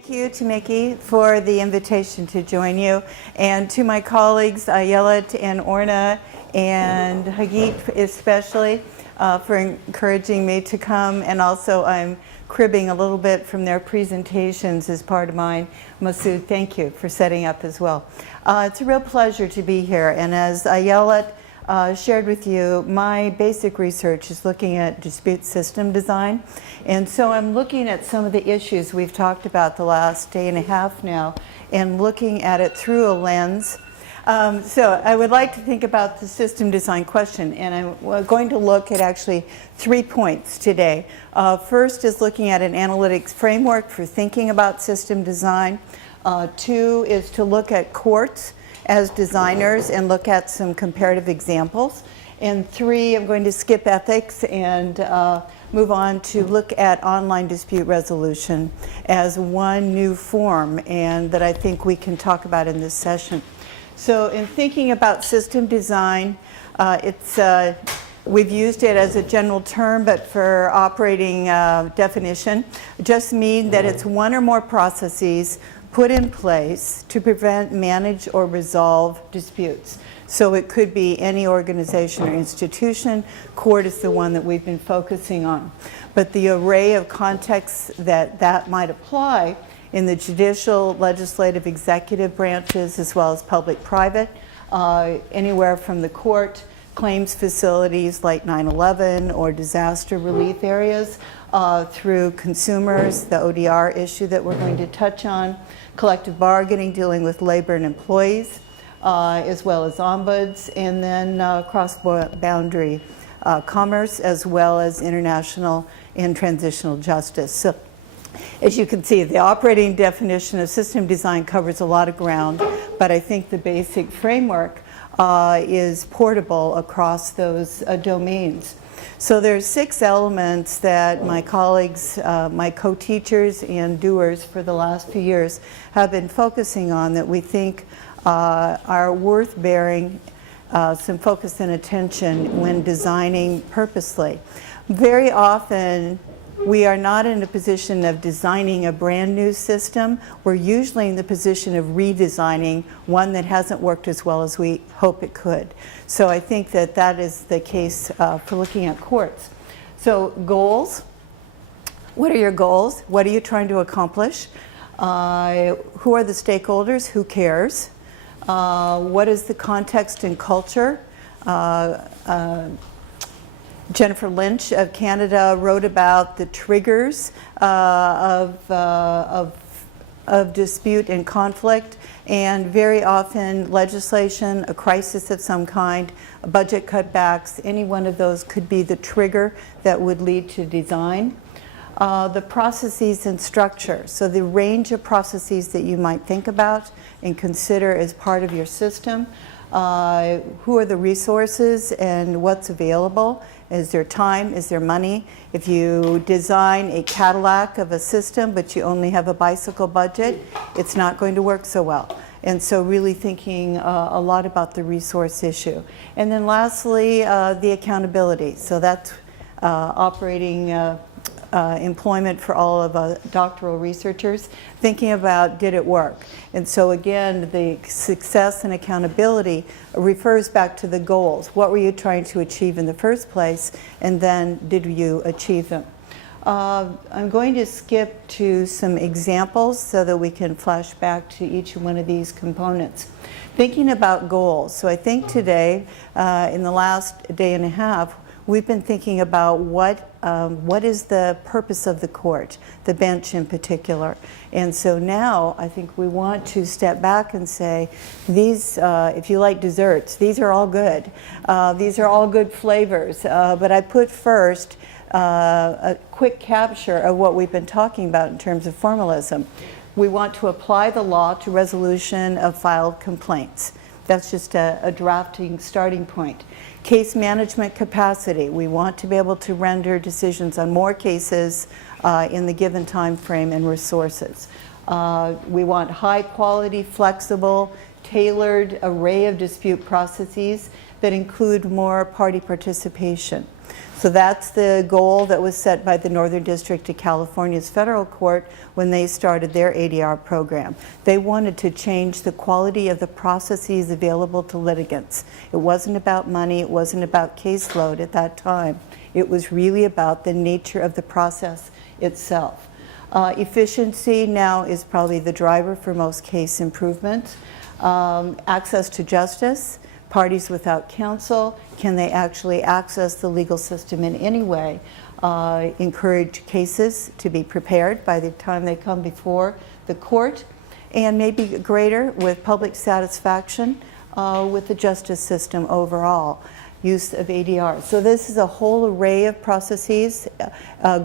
Thank you to Mickey for the invitation to join you, and to my colleagues Ayelet and Orna and Hagit especially for encouraging me to come, and also I'm cribbing a little bit from their presentations as part of mine. Masood, thank you for setting up as well. It's a real pleasure to be here, and as Ayelet shared with you, my basic research is looking at dispute system design. And so I'm looking at some of the issues we've talked about the last day and a half now and looking at it through a lens. So I would like to think about the system design question, and I'm going to look at actually 3 points today. First is looking at an analytics framework for thinking about system design. 2 is to look at courts as designers and look at some comparative examples. And 3, I'm going to skip ethics and move on to look at online dispute resolution as one new form, and that I think we can talk about in this session. So in thinking about system design, we've used it as a general term, but for operating definition, it just means that it's one or more processes put in place to prevent, manage, or resolve disputes. So it could be any organization or institution. Court is the one that we've been focusing on. But the array of contexts that might apply in the judicial, legislative, executive branches, as well as public-private, anywhere from the court, claims facilities like 9/11 or disaster relief areas, through consumers, the ODR issue that we're going to touch on, collective bargaining dealing with labor and employees, as well as ombuds, and then cross-boundary commerce, as well as international and transitional justice. So, as you can see, the operating definition of system design covers a lot of ground, but I think the basic framework is portable across those domains. So there's 6 elements that my colleagues, my co-teachers and doers for the last few years have been focusing on that we think are worth bearing some focus and attention when designing purposely. Very often, we are not in a position of designing a brand new system. We're usually in the position of redesigning one that hasn't worked as well as we hope it could. So I think that that is the case for looking at courts. So goals. What are your goals? What are you trying to accomplish? Who are the stakeholders? Who cares? What is the context and culture? Jennifer Lynch of Canada wrote about the triggers of dispute and conflict, and very often legislation, a crisis of some kind, budget cutbacks, any one of those could be the trigger that would lead to design. The processes and structure, so the range of processes that you might think about and consider as part of your system. Who are the resources and what's available? Is there time? Is there money? If you design a Cadillac of a system but you only have a bicycle budget, it's not going to work so well. And so really thinking a lot about the resource issue. And then lastly, the accountability. So that's operating employment for all of doctoral researchers, thinking about did it work. And so again, the success and accountability refers back to the goals. What were you trying to achieve in the first place, and then did you achieve them? I'm going to skip to some examples so that we can flash back to each one of these components. Thinking about goals. So I think today, in the last day and a half, we've been thinking about what is the purpose of the court, the bench in particular. And so now I think we want to step back and say, these, if you like desserts, these are all good. These are all good flavors. But I put first a quick capture of what we've been talking about in terms of formalism. We want to apply the law to resolution of filed complaints. That's just a drafting starting point. Case management capacity. We want to be able to render decisions on more cases in the given time frame and resources. We want high quality, flexible, tailored array of dispute processes that include more party participation. So that's the goal that was set by the Northern District of California's federal court when they started their ADR program. They wanted to change the quality of the processes available to litigants. It wasn't about money, it wasn't about caseload at that time. It was really about the nature of the process itself. Efficiency now is probably the driver for most case improvements. Access to justice. Parties without counsel, can they actually access the legal system in any way? Encourage cases to be prepared by the time they come before the court, and maybe greater with public satisfaction with the justice system overall. Use of ADR. So this is a whole array of processes,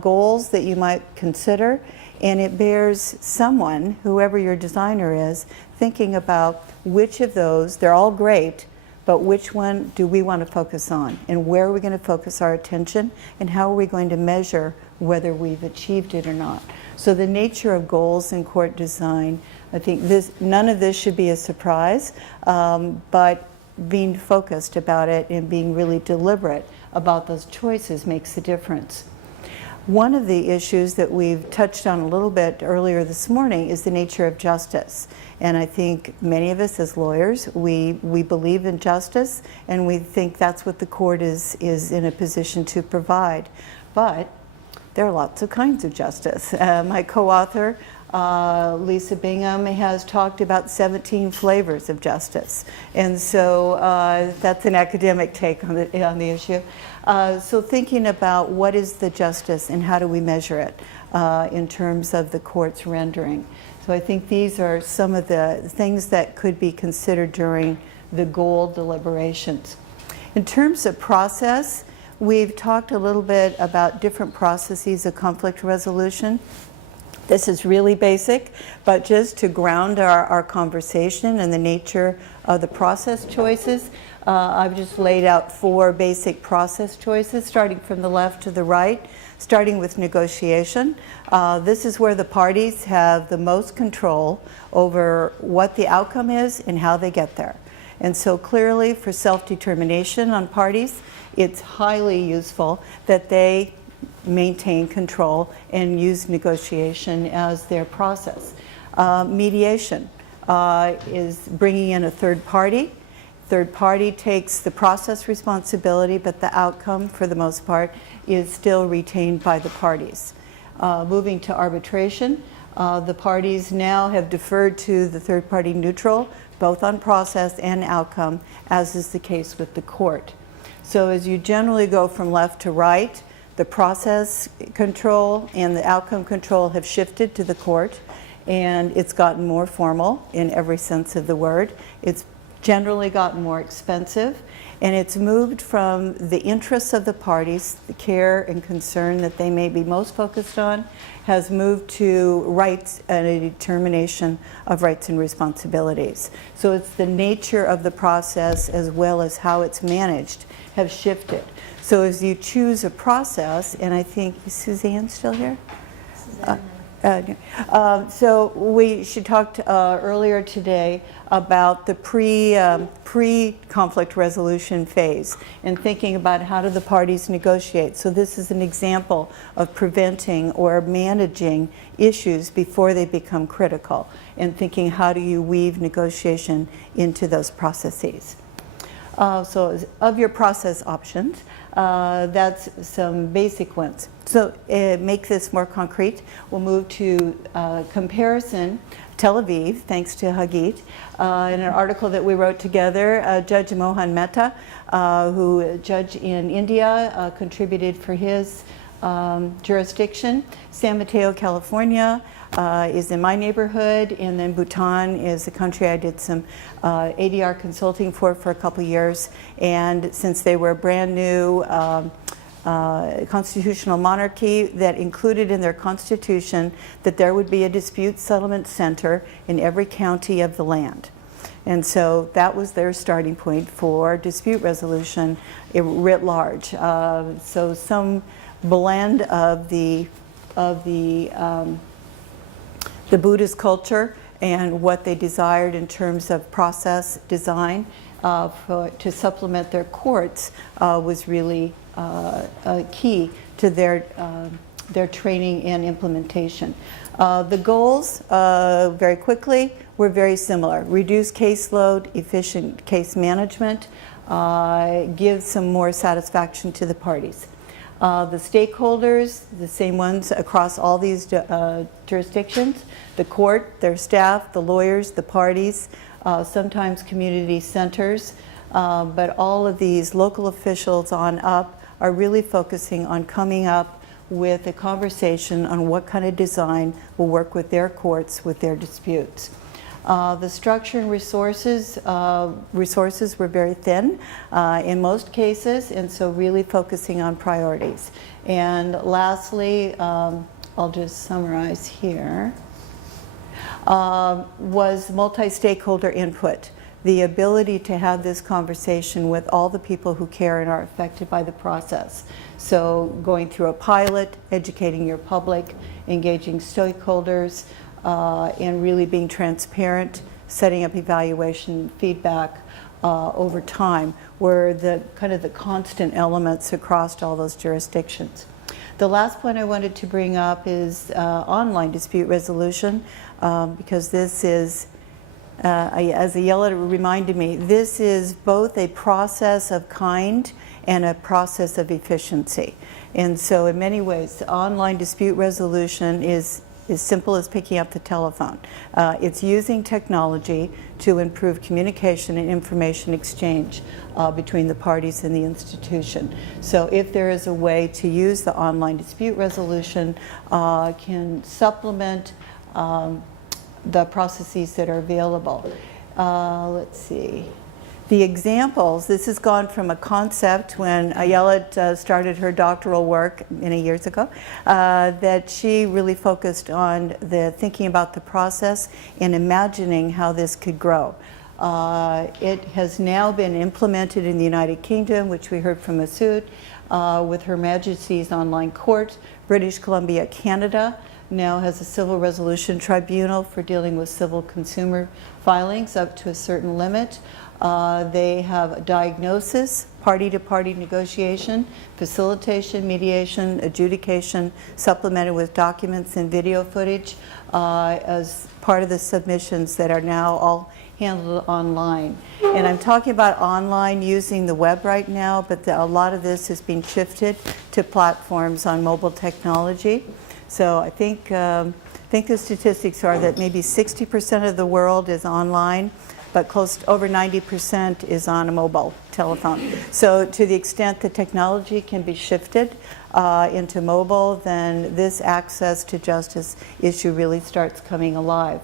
goals that you might consider, and it bears someone, whoever your designer is, thinking about which of those, they're all great, but which one do we want to focus on, and where are we going to focus our attention, and how are we going to measure whether we've achieved it or not. So the nature of goals in court design, I think none of this should be a surprise, but being focused about it and being really deliberate about those choices makes a difference. One of the issues that we've touched on a little bit earlier this morning is the nature of justice. And I think many of us as lawyers, we believe in justice, and we think that's what the court is in a position to provide. But there are lots of kinds of justice. My co-author, Lisa Bingham, has talked about 17 flavors of justice. And so that's an academic take on the issue. So thinking about what is the justice and how do we measure it in terms of the court's rendering. So I think these are some of the things that could be considered during the goal deliberations. In terms of process, we've talked a little bit about different processes of conflict resolution. This is really basic, but just to ground our conversation and the nature of the process choices, I've just laid out 4 basic process choices, starting from the left to the right, starting with negotiation. This is where the parties have the most control over what the outcome is and how they get there. And so clearly for self-determination on parties, it's highly useful that they maintain control and use negotiation as their process. Mediation is bringing in a third party. Third party takes the process responsibility, but the outcome, for the most part, is still retained by the parties. Moving to arbitration, the parties now have deferred to the third party neutral, both on process and outcome, as is the case with the court. So as you generally go from left to right, the process control and the outcome control have shifted to the court, and it's gotten more formal in every sense of the word. It's generally gotten more expensive, and it's moved from the interests of the parties, the care and concern that they may be most focused on, has moved to rights and a determination of rights and responsibilities. So it's the nature of the process as well as how it's managed have shifted. So as you choose a process, and I think, is Suzanne still here? So she talked earlier today about the pre-conflict resolution phase and thinking about how do the parties negotiate. So this is an example of preventing or managing issues before they become critical, and thinking how do you weave negotiation into those processes. So of your process options, that's some basic ones. So make this more concrete. We'll move to comparison. Tel Aviv, thanks to Hagit, in an article that we wrote together, Judge Mohan Mehta, who judge in India, contributed for his jurisdiction. San Mateo, California is in my neighborhood, and then Bhutan is a country I did some ADR consulting for a couple years. And since they were a brand new constitutional monarchy that included in their constitution that there would be a dispute settlement center in every county of the land. And so that was their starting point for dispute resolution writ large. So some blend of the Buddhist culture and what they desired in terms of process design to supplement their courts was really key to their training and implementation. The goals, very quickly, were very similar. Reduce caseload, efficient case management, give some more satisfaction to the parties. The stakeholders, the same ones across all these jurisdictions, the court, their staff, the lawyers, the parties, sometimes community centers, but all of these local officials on up are really focusing on coming up with a conversation on what kind of design will work with their courts, with their disputes. The structure and resources were very thin in most cases, and so really focusing on priorities. And lastly, I'll just summarize here, was multi-stakeholder input. The ability to have this conversation with all the people who care and are affected by the process. So going through a pilot, educating your public, engaging stakeholders, and really being transparent, setting up evaluation feedback over time were the kind of the constant elements across all those jurisdictions. The last point I wanted to bring up is online dispute resolution, because this is, as Ayala reminded me, this is both a process of kind and a process of efficiency. And so in many ways, online dispute resolution is as simple as picking up the telephone. It's using technology to improve communication and information exchange between the parties and the institution. So if there is a way to use the online dispute resolution, can supplement the processes that are available. Let's see. The examples, this has gone from a concept when Ayala started her doctoral work many years ago, that she really focused on thinking about the process and imagining how this could grow. It has now been implemented in the United Kingdom, which we heard from Masood, with Her Majesty's Online Court. British Columbia, Canada now has a civil resolution tribunal for dealing with civil consumer filings up to a certain limit. They have a diagnosis, party-to-party negotiation, facilitation, mediation, adjudication, supplemented with documents and video footage as part of the submissions that are now all handled online. And I'm talking about online using the web right now, but a lot of this is being shifted to platforms on mobile technology. So I think the statistics are that maybe 60% of the world is online, but close to over 90% is on a mobile telephone. So to the extent that technology can be shifted into mobile, then this access to justice issue really starts coming alive.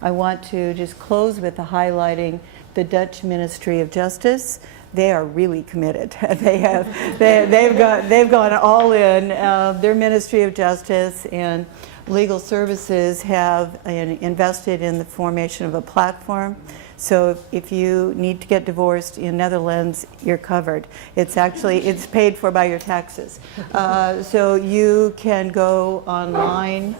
I want to just close with highlighting the Dutch Ministry of Justice. They are really committed. They've gone all in. Their Ministry of Justice and Legal Services have invested in the formation of a platform. So if you need to get divorced in Netherlands, you're covered. It's paid for by your taxes. So you can go online.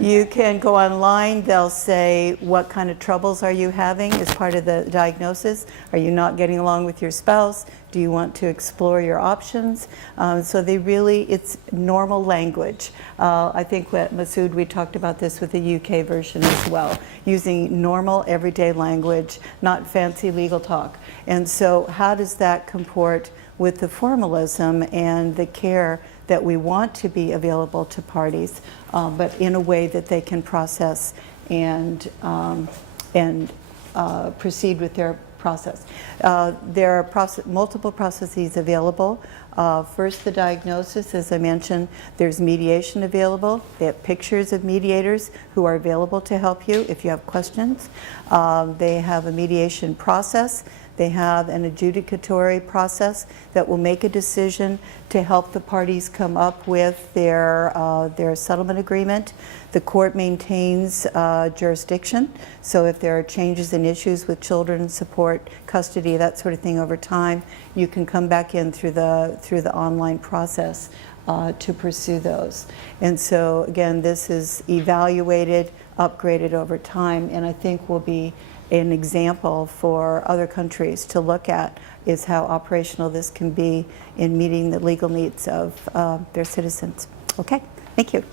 You can go online. They'll say, what kind of troubles are you having as part of the diagnosis? Are you not getting along with your spouse? Do you want to explore your options? So it's normal language. I think Masood, we talked about this with the UK version as well, using normal everyday language, not fancy legal talk. And so how does that comport with the formalism and the care that we want to be available to parties, but in a way that they can process and proceed with their process. There are multiple processes available. First, the diagnosis, as I mentioned, there's mediation available. They have pictures of mediators who are available to help you if you have questions. They have a mediation process. They have an adjudicatory process that will make a decision to help the parties come up with their settlement agreement. The court maintains jurisdiction, so if there are changes in issues with children, support, custody, that sort of thing over time, you can come back in through the online process to pursue those. And so again, this is evaluated, upgraded over time, and I think will be an example for other countries to look at, is how operational this can be in meeting the legal needs of their citizens. Okay, thank you.